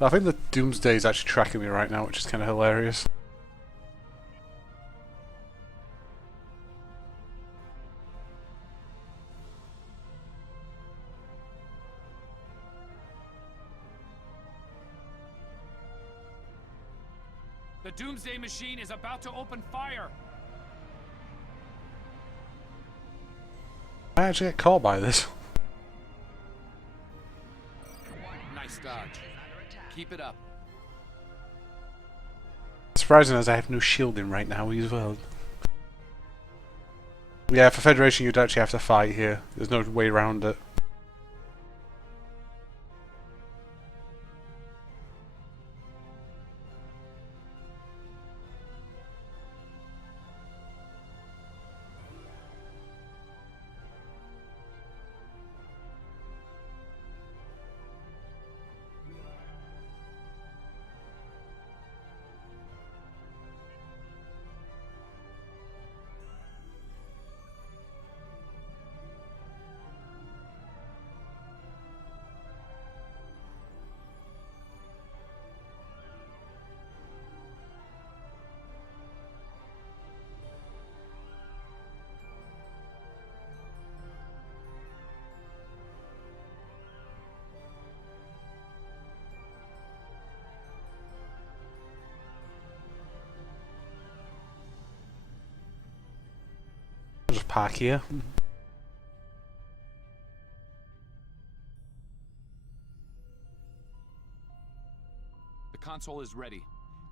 I think the Doomsday is actually tracking me right now, which is kind of hilarious. The Doomsday Machine is about to open fire! I actually get caught by this. Nice dodge. Keep it up. Surprising as I have no shielding right now as well. Yeah, for Federation you'd actually have to fight here. There's no way around it. park here. The console is ready.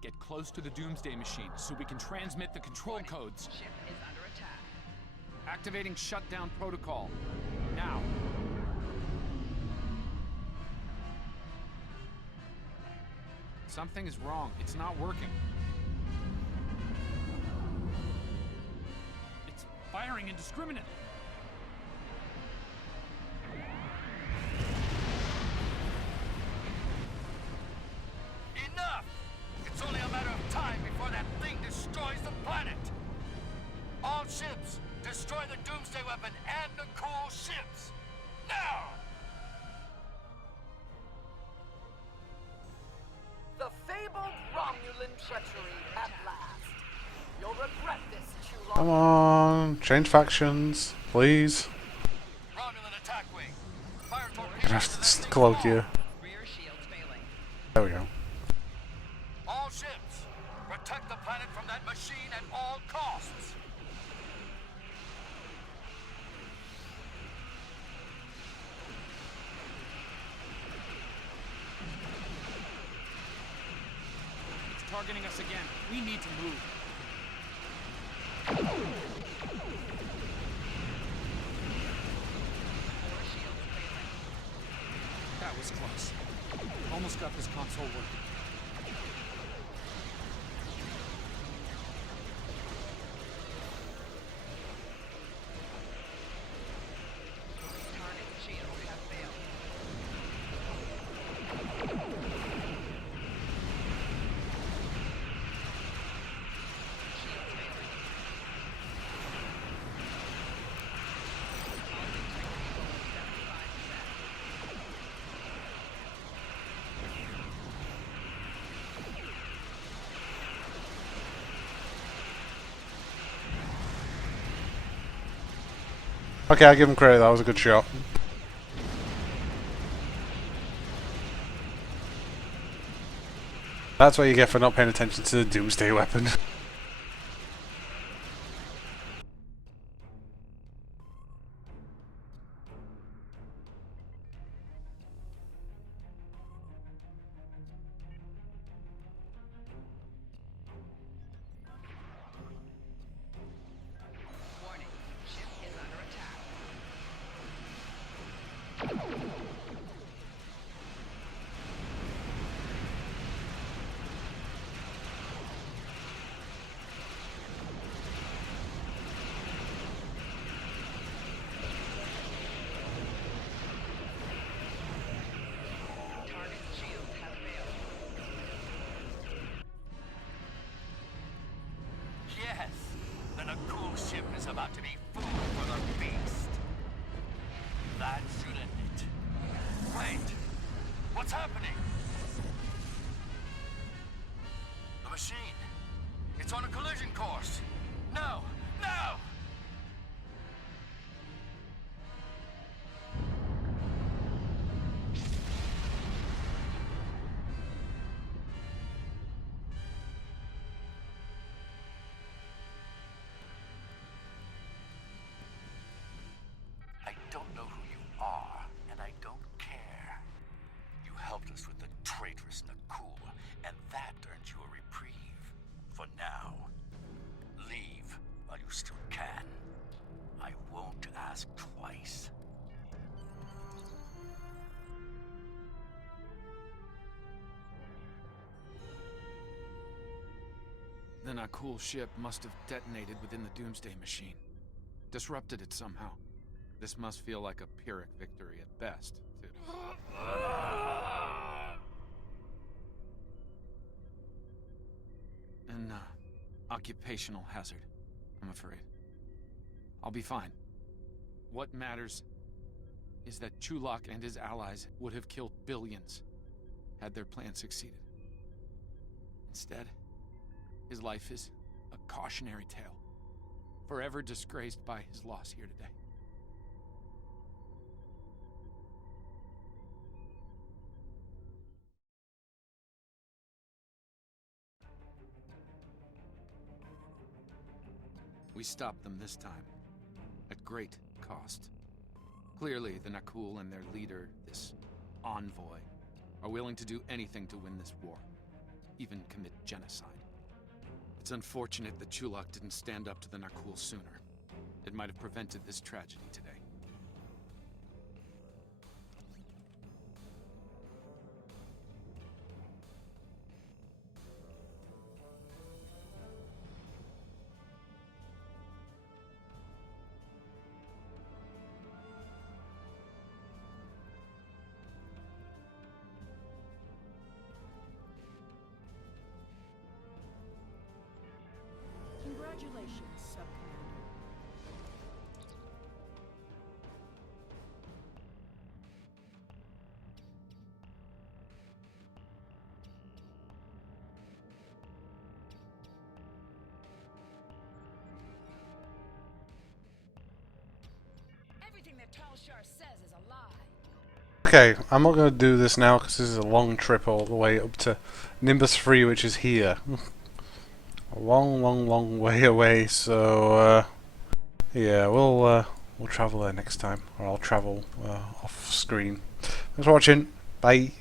Get close to the Doomsday Machine so we can transmit the control codes. Ship is under attack. Activating shutdown protocol. Now. Something is wrong. It's not working. It's firing indiscriminately. Enough! It's only a matter of time before that thing destroys the planet! All ships, destroy the Doomsday Weapon and the cool ships! Now! The fabled Romulan treachery at last. You'll regret this, Chulak. Come on, change factions, please. Romulan attack wing. Fire torpedoes. Gonna have to cloak you. Rear shields failing. There we go. All ships, protect the planet from that machine at all costs! It's targeting us again. We need to move. That was close. Almost got this console working. Target shields have failed. Shields failing. Causing tech fuel at 75%. Okay, I'll give him credit, that was a good shot. That's what you get for not paying attention to the Doomsday Weapon. Warning. Ship is under attack. Target shields have failed. Yes! Then a cool ship is about to be food for the beast. That should end it. Wait! What's happening? The machine! It's on a collision course! No! No! I don't know who you are, and I don't care. You helped us with the traitorous Nakul, and that earned you a reprieve. For now. Leave while you still can. I won't ask twice. Then our cool ship must have detonated within the Doomsday Machine. Disrupted it somehow. This must feel like a Pyrrhic victory at best, too. An occupational hazard, I'm afraid. I'll be fine. What matters is that Chulak and his allies would have killed billions had their plan succeeded. Instead, his life is a cautionary tale, forever disgraced by his loss here today. We stopped them this time. at great cost. Clearly, the Nakul and their leader, this envoy, are willing to do anything to win this war, even commit genocide. It's unfortunate that Chulak didn't stand up to the Nakul sooner. It might have prevented this tragedy today. Congratulations, Sub-Commander. Everything that Talshar says is a lie. Okay, I'm not going to do this now because this is a long trip all the way up to Nimbus 3, which is here. A long way away, so yeah, we'll travel there next time, or I'll travel off screen. Thanks for watching. Bye.